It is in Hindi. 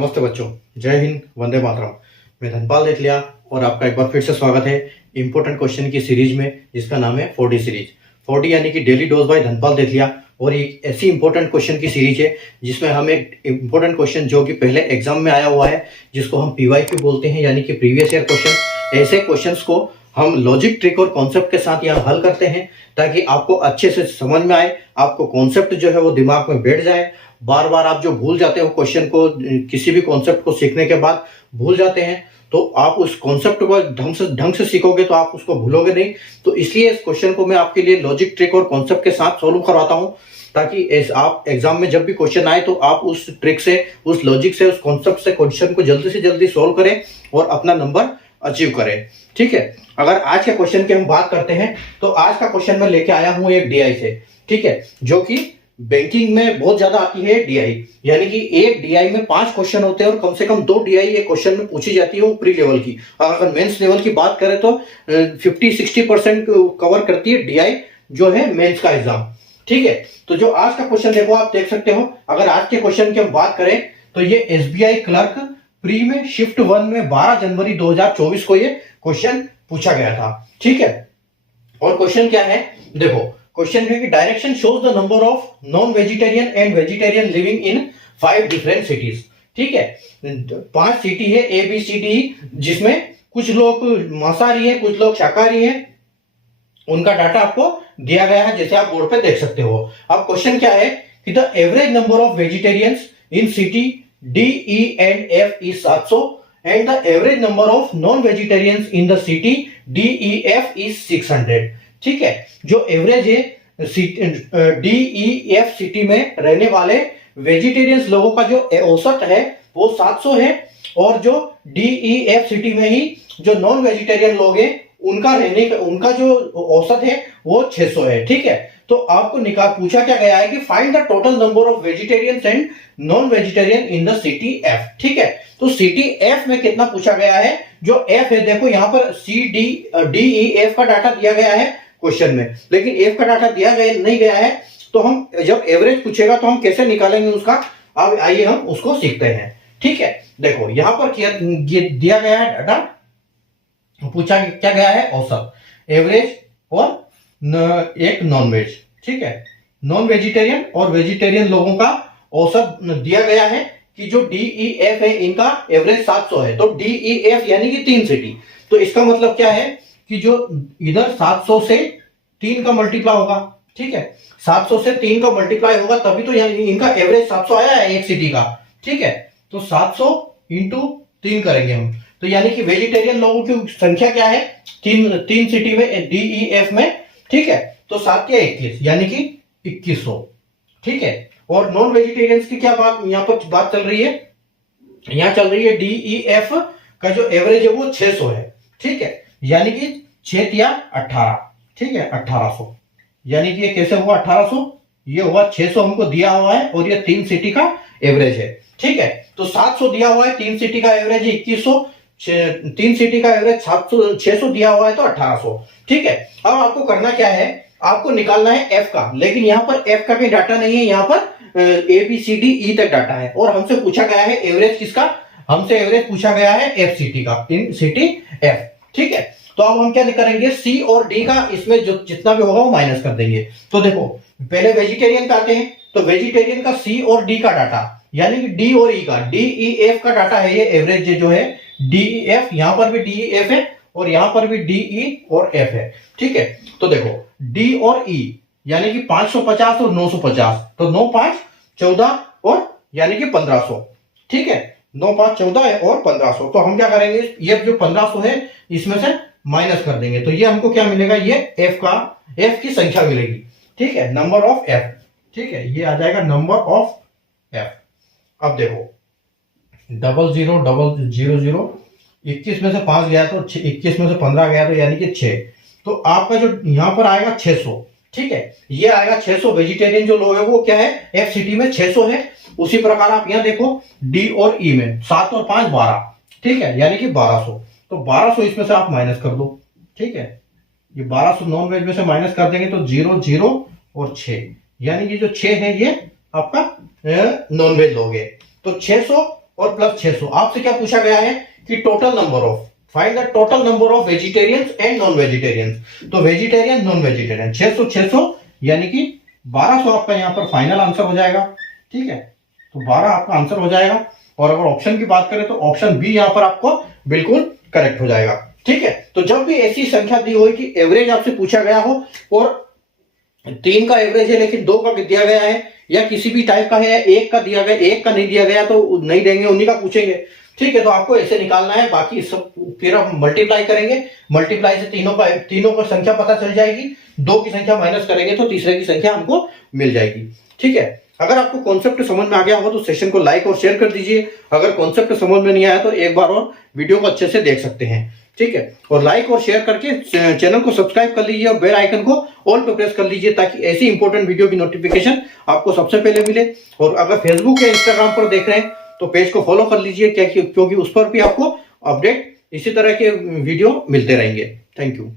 नमस्ते बच्चों, जय हिंद, वंदे मातरम। मैं धनपाल देथलिया और आपका एक बार फिर से स्वागत है इंपॉर्टेंट क्वेश्चन की सीरीज में, जिसका नाम है 4D सीरीज। 4D यानी कि डेली डोज बाय धनपाल देथलिया। और एक ऐसी इंपॉर्टेंट क्वेश्चन की सीरीज है जिसमें हम एक इंपॉर्टेंट क्वेश्चन जो कि पहले एग्जाम में आया हुआ है, जिसको हम PYQ बोलते हैं, यानी कि प्रीवियस ईयर क्वेश्चन। ऐसे क्वेश्चंस को हम लॉजिक, ट्रिक और कॉन्सेप्ट के साथ यहाँ हल करते हैं ताकि आपको अच्छे से समझ में आए, आपको कॉन्सेप्ट जो है वो दिमाग में बैठ जाए। बार बार आप जो भूल जाते हो क्वेश्चन को, किसी भी कॉन्सेप्ट को सीखने के बाद भूल जाते हैं, तो आप उस कॉन्सेप्ट को ढंग से सीखोगे तो आप उसको भूलोगे नहीं। तो इसलिए इस क्वेश्चन को मैं आपके लिए लॉजिक, ट्रिक और कॉन्सेप्ट के साथ सोल्व करवाता हूं, ताकि आप एग्जाम में जब भी क्वेश्चन आए तो आप उस ट्रिक से, उस लॉजिक से, उस कॉन्सेप्ट से क्वेश्चन को जल्दी से जल्दी सोल्व करें और अपना नंबर अचीव करें। ठीक है, अगर आज के क्वेश्चन की हम बात करते हैं तो आज का क्वेश्चन मैं लेके आया हूं एक DI से। ठीक है, जो कि बैंकिंग में बहुत ज्यादा आती है DI, यानी कि एक DI में 5 क्वेश्चन होते हैं और कम से कम 2 DI एक क्वेश्चन में पूछी जाती है, वो प्री लेवल की। अगर मेंस लेवल की बात करें तो 50-60% कवर करती है DI जो है मेंस का एग्जाम। ठीक है, तो जो आज का क्वेश्चन देखो, आप देख सकते हो। अगर आज के क्वेश्चन की हम बात करें तो ये SBI क्लर्क प्री में शिफ्ट 1 में 12 जनवरी 2024 को ये क्वेश्चन पूछा गया था। ठीक है, और क्वेश्चन क्या है, देखो क्वेश्चन है कि direction shows the number of non vegetarian and vegetarian living in 5 different cities. ठीक है, 5 सिटी है ABCD, जिसमें कुछ लोग मांसाहारी हैं, कुछ लोग शाकाहारी हैं। उनका डाटा आपको दिया गया है, जैसे आप बोर्ड पे देख सकते हो। अब क्वेश्चन क्या है कि the average number of vegetarians in city D, E and F is 700 and the average number of non-vegetarians in the city D, E, F is 600। ठीक है, जो एवरेज है D, E, F सिटी में रहने वाले वेजिटेरियंस लोगों का जो औसत है वो 700 है, और जो D, E, F सिटी में ही जो नॉन वेजिटेरियन लोग हैं उनका जो औसत है वो 600 है। ठीक है, तो आपको पूछा क्या गया है कि find the total number of vegetarians and non vegetarian in the city F। ठीक है, तो सिटी F में कितना पूछा गया है, जो F है, देखो यहाँ पर D, E, F का डाटा दिया गया है क्वेश्चन में, लेकिन F का डाटा नहीं गया है। तो हम जब एवरेज पूछेगा तो हम कैसे निकालेंगे उसका, अब आइए हम उसको सीखते हैं। ठीक है, देखो यहाँ पर दिया गया है डाटा, पूछा क्या गया है, औसत, एवरेज और एक नॉन वेज। ठीक है, नॉन वेजिटेरियन और वेजिटेरियन लोगों का औसत दिया गया है कि जो DEF है इनका एवरेज 700 है। तो DEF यानी कि 3 सिटी, तो इसका मतलब क्या है कि जो इधर 700 से 3 का मल्टीप्लाई होगा। ठीक है, 700 से 3 का मल्टीप्लाई होगा तभी तो यहाँ इनका एवरेज 700 आया है एक सिटी का। ठीक है, तो 700 इंटू 3 करेंगे हम, तो यानी कि वेजिटेरियन लोगों की संख्या क्या है, 3 सिटी में DEF में। ठीक है, तो 7 के 21 यानी कि 2100। ठीक है, और नॉन वेजिटेरियंस की क्या बात यहाँ पर बात चल रही है, यहाँ चल रही है DEF का जो एवरेज है वो 600 है। ठीक है, यानी कि 6 या 18। ठीक है, 1800, यानी कि ये कैसे हुआ 1800, ये हुआ 600 हमको दिया हुआ है और ये 3 सिटी का एवरेज है। ठीक है, तो 700 दिया हुआ है, 3 सिटी का एवरेज है 2100, 3 सिटी का एवरेज 600 दिया हुआ है तो 1800। ठीक है, अब आपको करना क्या है, आपको निकालना है F का, लेकिन यहाँ पर F का भी डाटा नहीं है, यहाँ पर ABCDE तक डाटा है, और हमसे पूछा गया है एवरेज किसका, हमसे एवरेज पूछा गया है F सिटी का, इन सिटी F। ठीक है, तो अब हम क्या करेंगे, C और D का इसमें जो जितना भी होगा वो माइनस कर देंगे। तो देखो पहले वेजिटेरियन पे आते हैं, तो वेजिटेरियन का C और D का डाटा, यानी कि D और E का, DEF का डाटा है ये एवरेज जो है DEF, यहां पर भी DEF है और यहां पर भी DE और F है। ठीक है, तो देखो D और E यानी कि 550 और 950, तो 9 5 14 और यानी कि 1500। ठीक है, 9 5 14 है और 1500, तो हम क्या करेंगे, ये जो 1500 है इसमें से माइनस कर देंगे, तो ये हमको क्या मिलेगा, ये F की संख्या मिलेगी। ठीक है, नंबर ऑफ F। ठीक है, ये आ जाएगा नंबर ऑफ F। अब देखो 0000, 21 में से 5 गया तो 21 में से 15 गया तो यानी कि 6, तो आपका जो यहाँ पर आएगा 600। ठीक है, ये आएगा 600। वेजिटेरियन जो लोग है वो क्या है, F सिटी में 600 है। उसी प्रकार आप यहाँ देखो D और E में 7 और 5 12। ठीक है, यानी कि 1200, तो 1200 इसमें से आप माइनस कर दो। ठीक है, ये 1200 नॉन वेज में से माइनस कर देंगे तो 0 0 और 6, यानी कि जो 6 है ये आपका नॉन वेज लोग है। तो 600 और प्लस 600। आपसे क्या पूछा गया है कि total number of, find the total number of vegetarians and non vegetarians. तो वेजिटेरियन नॉन वेजिटेरियन 600 600 यानी कि 1200 आपका यहाँ पर फाइनल आंसर हो जाएगा। ठीक है, तो 12 आपका आंसर हो जाएगा। और अगर ऑप्शन की बात करें तो ऑप्शन बी यहाँ पर आपको बिल्कुल करेक्ट हो जाएगा। ठीक है, तो जब भी ऐसी संख्या दी हो कि एवरेज आपसे पूछा गया हो और 3 का एवरेज है लेकिन 2 का दिया गया है, या किसी भी टाइप का है, 1 का दिया गया, 1 का नहीं दिया गया तो नहीं देंगे, उन्हीं का पूछेंगे। ठीक है, तो आपको ऐसे निकालना है। बाकी सब फिर हम मल्टीप्लाई करेंगे, मल्टीप्लाई से तीनों का संख्या पता चल जाएगी, 2 की संख्या माइनस करेंगे तो तीसरे की संख्या हमको मिल जाएगी। ठीक है, अगर आपको कॉन्सेप्ट समझ में आ गया हो तो सेशन को लाइक और शेयर कर दीजिए। अगर कॉन्सेप्ट समझ में नहीं आया तो एक बार और वीडियो को अच्छे से देख सकते हैं। ठीक है, और लाइक और शेयर करके चैनल को सब्सक्राइब कर लीजिए और बेल आइकन को ऑल पे प्रेस कर लीजिए ताकि ऐसी इंपॉर्टेंट वीडियो की नोटिफिकेशन आपको सबसे पहले मिले। और अगर फेसबुक या इंस्टाग्राम पर देख रहे हैं तो पेज को फॉलो कर लीजिए, क्योंकि उस पर भी आपको अपडेट इसी तरह के वीडियो मिलते रहेंगे। Thank you.